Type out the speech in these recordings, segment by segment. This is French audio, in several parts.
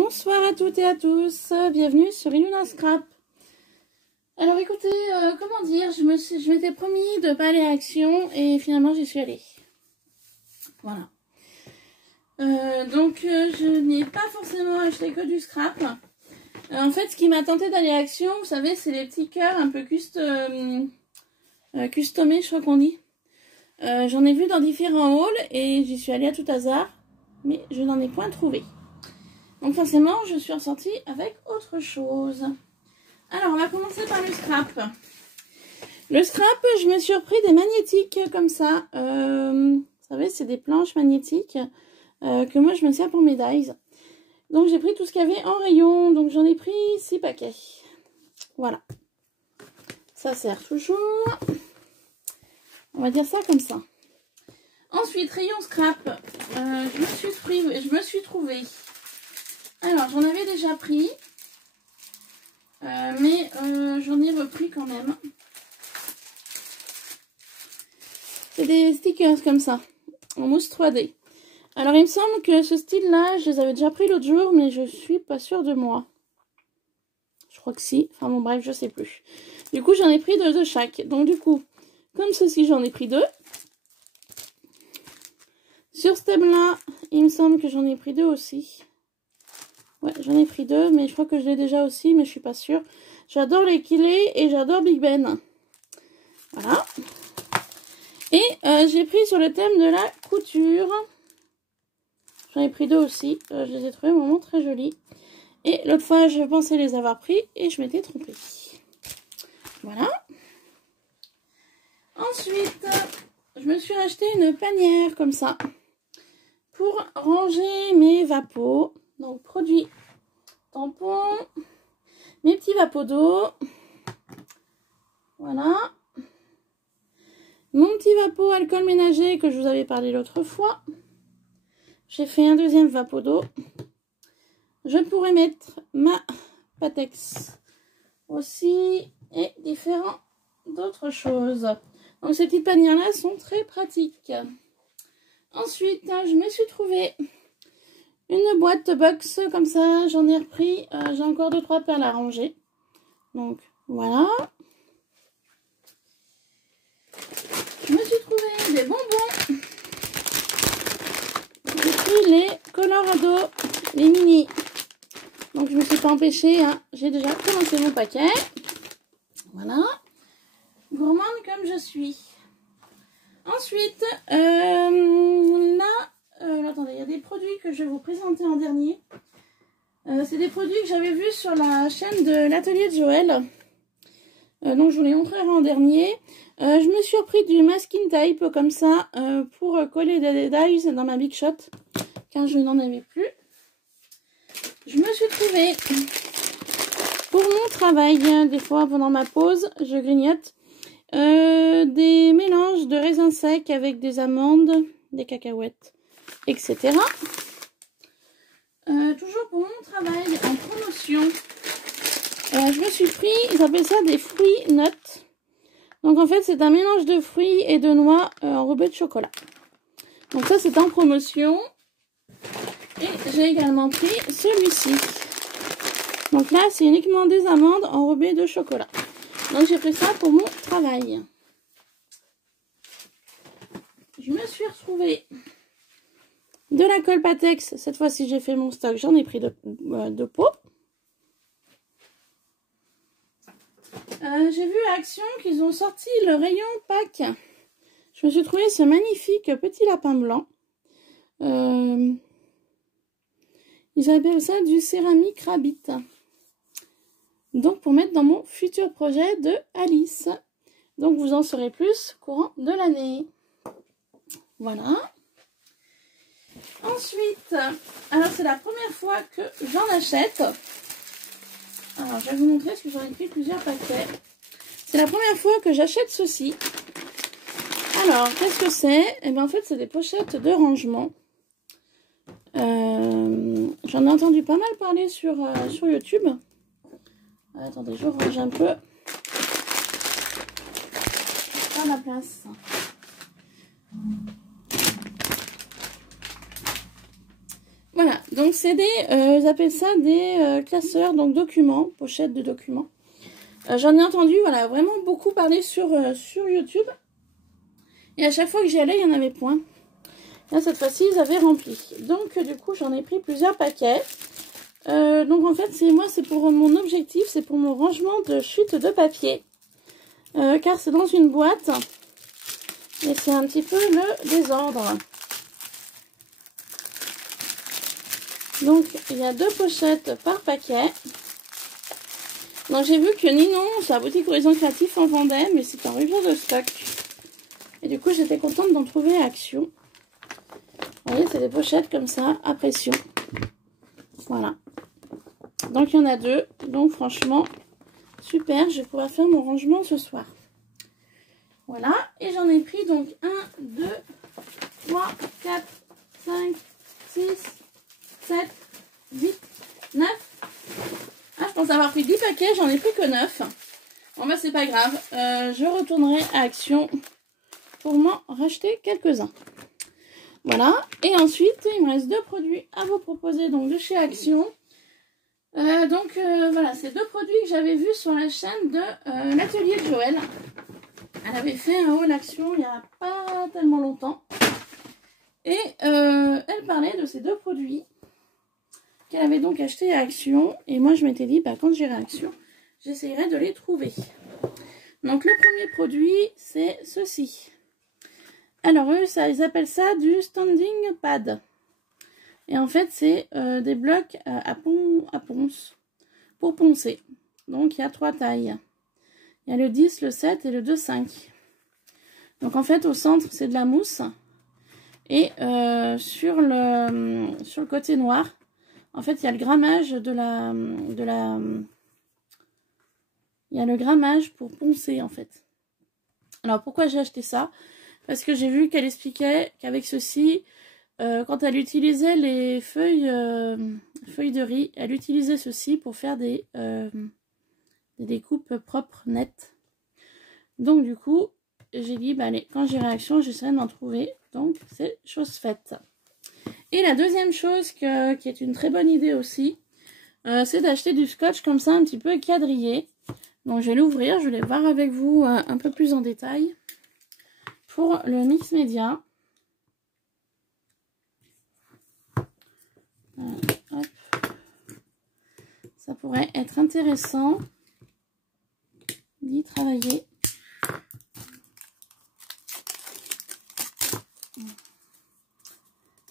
Bonsoir à toutes et à tous, bienvenue sur Iluna Scrap. Alors écoutez, comment dire, je m'étais promis de pas aller à Action et finalement j'y suis allée. Voilà. Je n'ai pas forcément acheté que du scrap. En fait, ce qui m'a tenté d'aller à Action, vous savez, c'est les petits cœurs un peu customés, je crois qu'on dit. J'en ai vu dans différents hauls et j'y suis allée à tout hasard, mais je n'en ai point trouvé. Donc forcément, je suis ressortie avec autre chose. Alors, on va commencer par le scrap. Le scrap, je me suis repris des magnétiques comme ça. Vous savez, c'est des planches magnétiques que moi, je me sers pour mes dies. Donc, j'ai pris tout ce qu'il y avait en rayon. Donc, j'en ai pris 6 paquets. Voilà. Ça sert toujours. On va dire ça comme ça. Ensuite, rayon scrap. Je me suis trouvée. Alors, j'en avais déjà pris, mais j'en ai repris quand même. C'est des stickers comme ça, en mousse 3D. Alors, il me semble que ce style-là, je les avais déjà pris l'autre jour, mais je suis pas sûre de moi. Je crois que si. Enfin bon, bref, je sais plus. Du coup, j'en ai pris 2 de chaque. Donc, du coup, comme ceci, j'en ai pris 2. Sur ce thème-là, il me semble que j'en ai pris 2 aussi. Ouais, j'en ai pris 2, mais je crois que je l'ai déjà aussi, mais je suis pas sûre. J'adore les Kilé et j'adore Big Ben. Voilà. Et j'ai pris sur le thème de la couture. J'en ai pris 2 aussi. Je les ai trouvés vraiment très jolis. Et l'autre fois, je pensais les avoir pris et je m'étais trompée. Voilà. Ensuite, je me suis acheté une panière comme ça pour ranger mes vapos. Donc, produits tampons, mes petits vapots d'eau. Voilà. Mon petit vapeau alcool ménager que je vous avais parlé l'autre fois. J'ai fait un deuxième vapeau d'eau. Je pourrais mettre ma Patex aussi et différents d'autres choses. Donc, ces petites panières-là sont très pratiques. Ensuite, je me suis trouvé une boîte box comme ça, j'en ai repris, j'ai encore 2-3 perles à ranger. Donc voilà. Je me suis trouvé des bonbons. J'ai pris les Colorado, les mini. Donc je me suis pas empêchée, hein. J'ai déjà commencé mon paquet. Voilà. Gourmande comme je suis. Ensuite, attendez, il y a des produits que je vais vous présenter en dernier. C'est des produits que j'avais vus sur la chaîne de l'atelier de Joël. Donc je vous les montrerai en dernier. Je me suis repris du masking tape comme ça pour coller des dies dans ma Big Shot. Car je n'en avais plus. Je me suis trouvée pour mon travail, des fois pendant ma pause, je grignote. Des mélanges de raisins secs avec des amandes, des cacahuètes, etc. Toujours pour mon travail en promotion, je me suis pris, ils appellent ça des fruits nuts. Donc en fait c'est un mélange de fruits et de noix enrobés de chocolat. Donc ça c'est en promotion. Et j'ai également pris celui-ci. Donc là c'est uniquement des amandes enrobées de chocolat. Donc j'ai pris ça pour mon travail. Je me suis retrouvée de la colle Patex. Cette fois-ci j'ai fait mon stock. J'en ai pris deux pots. J'ai vu à Action qu'ils ont sorti le rayon Pâques. Je me suis trouvé ce magnifique petit lapin blanc. Ils appellent ça du céramique rabbit. Donc pour mettre dans mon futur projet de Alice. Donc vous en saurez plus courant de l'année. Voilà. Ensuite, alors c'est la première fois que j'en achète. Alors je vais vous montrer parce que j'en ai pris plusieurs paquets. C'est la première fois que j'achète ceci. Alors qu'est-ce que c'est? Eh bien en fait c'est des pochettes de rangement. J'en ai entendu pas mal parler sur YouTube. Attendez, je range un peu. Pas la place. Voilà, Donc c'est des, ils appellent ça des classeurs, donc documents, pochettes de documents. J'en ai entendu, voilà, vraiment beaucoup parler sur YouTube. Et à chaque fois que j'y allais, il n'y en avait point. Là, cette fois-ci, ils avaient rempli. Donc, du coup, j'en ai pris plusieurs paquets. Donc, en fait, c'est pour mon objectif, c'est pour mon rangement de chute de papier. Car c'est dans une boîte. Et c'est un petit peu le désordre. Donc, il y a 2 pochettes par paquet. Donc, j'ai vu que Ninon, sur la boutique Horizon Créatif, en vendait, mais c'est en rupture de stock. Et du coup, j'étais contente d'en trouver à Action. Vous voyez, c'est des pochettes comme ça, à pression. Voilà. Donc, il y en a 2. Donc, franchement, super. Je vais pouvoir faire mon rangement ce soir. Voilà. Et j'en ai pris donc 1, 2, 3, 4, 5, 6, 7, 8, 9. Ah, je pense avoir pris 10 paquets. J'en ai pris que 9. Bon, bah, c'est pas grave. Je retournerai à Action pour m'en racheter quelques-uns. Voilà. Et ensuite, il me reste 2 produits à vous proposer donc de chez Action. Voilà, c'est 2 produits que j'avais vus sur la chaîne de l'atelier de Joël. Elle avait fait un haul Action il n'y a pas tellement longtemps. Et elle parlait de ces 2 produits qu'elle avait donc achetés à Action. Et moi, je m'étais dit, bah, quand j'irai à Action, j'essayerai de les trouver. Donc, le premier produit, c'est ceci. Alors, eux, ils appellent ça du standing pad. Et en fait, c'est des blocs à ponce pour poncer. Donc, il y a 3 tailles. Il y a le 10, le 7 et le 2,5. Donc, en fait, au centre, c'est de la mousse. Et sur le côté noir, en fait, il y a le grammage il y a le grammage pour poncer, en fait. Alors, pourquoi j'ai acheté ça? Parce que j'ai vu qu'elle expliquait qu'avec ceci, quand elle utilisait les feuilles de riz, elle utilisait ceci pour faire des découpes propres, nettes. Donc du coup, j'ai dit, bah allez, quand j'irai à Action, j'essaierai d'en trouver. Donc c'est chose faite. Et la deuxième chose qui est une très bonne idée aussi, c'est d'acheter du scotch comme ça, un petit peu quadrillé. Donc je vais l'ouvrir, je vais voir avec vous un peu plus en détail. Pour le mix média. Hop. Ça pourrait être intéressant d'y travailler.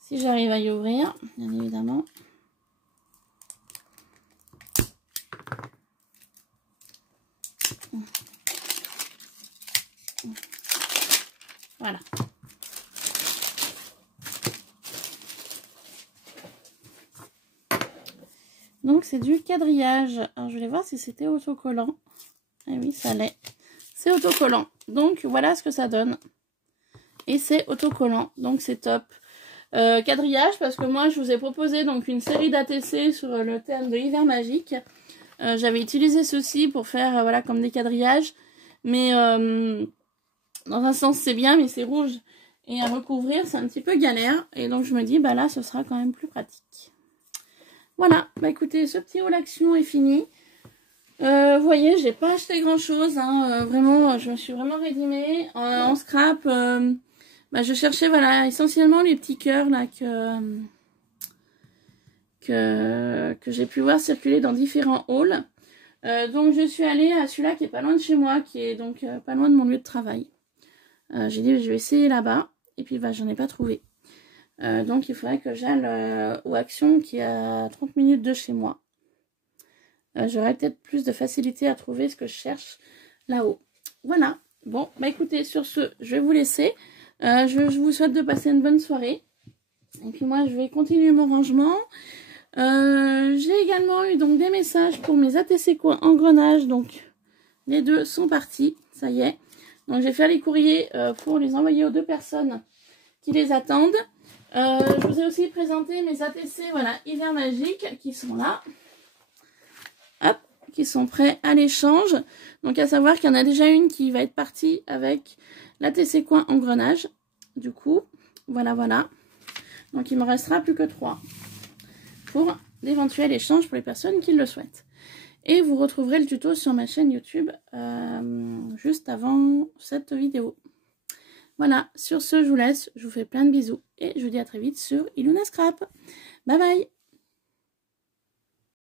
Si j'arrive à y ouvrir, bien évidemment. Voilà. Donc c'est du quadrillage. Alors je vais voir si c'était autocollant. Eh oui, ça l'est. C'est autocollant. Donc voilà ce que ça donne. Et c'est autocollant. Donc c'est top. Quadrillage parce que moi je vous ai proposé donc une série d'ATC sur le thème de l'hiver magique. J'avais utilisé ceci pour faire voilà comme des quadrillages. Mais dans un sens c'est bien mais c'est rouge. Et à recouvrir c'est un petit peu galère. Et donc je me dis bah là ce sera quand même plus pratique. Voilà, bah écoutez, ce petit haul Action est fini. Vous voyez, j'ai pas acheté grand chose, hein, vraiment, je me suis vraiment rédimée. En scrap, bah, je cherchais, voilà, essentiellement les petits cœurs là que j'ai pu voir circuler dans différents hauls. Donc je suis allée à celui-là qui est pas loin de chez moi, qui est donc pas loin de mon lieu de travail. J'ai dit, je vais essayer là-bas, et puis bah, j'en ai pas trouvé. Donc il faudrait que j'aille aux Action qui est à 30 minutes de chez moi. J'aurais peut-être plus de facilité à trouver ce que je cherche là-haut. Voilà. Bon, bah écoutez, sur ce, je vais vous laisser. Je vous souhaite de passer une bonne soirée. Et puis moi, je vais continuer mon rangement. J'ai également eu donc des messages pour mes ATC engrenages. Donc les 2 sont partis. Ça y est. Donc je vais faire les courriers pour les envoyer aux 2 personnes qui les attendent. Je vous ai aussi présenté mes ATC, voilà, hiver magique, qui sont là. Hop, qui sont prêts à l'échange. Donc à savoir qu'il y en a déjà une qui va être partie avec l'ATC coin engrenage. Du coup, voilà. Donc il me restera plus que 3. pour l'éventuel échange pour les personnes qui le souhaitent. Et vous retrouverez le tuto sur ma chaîne YouTube juste avant cette vidéo. Voilà, sur ce, je vous laisse. Je vous fais plein de bisous et je vous dis à très vite sur Iluna Scrap. Bye bye!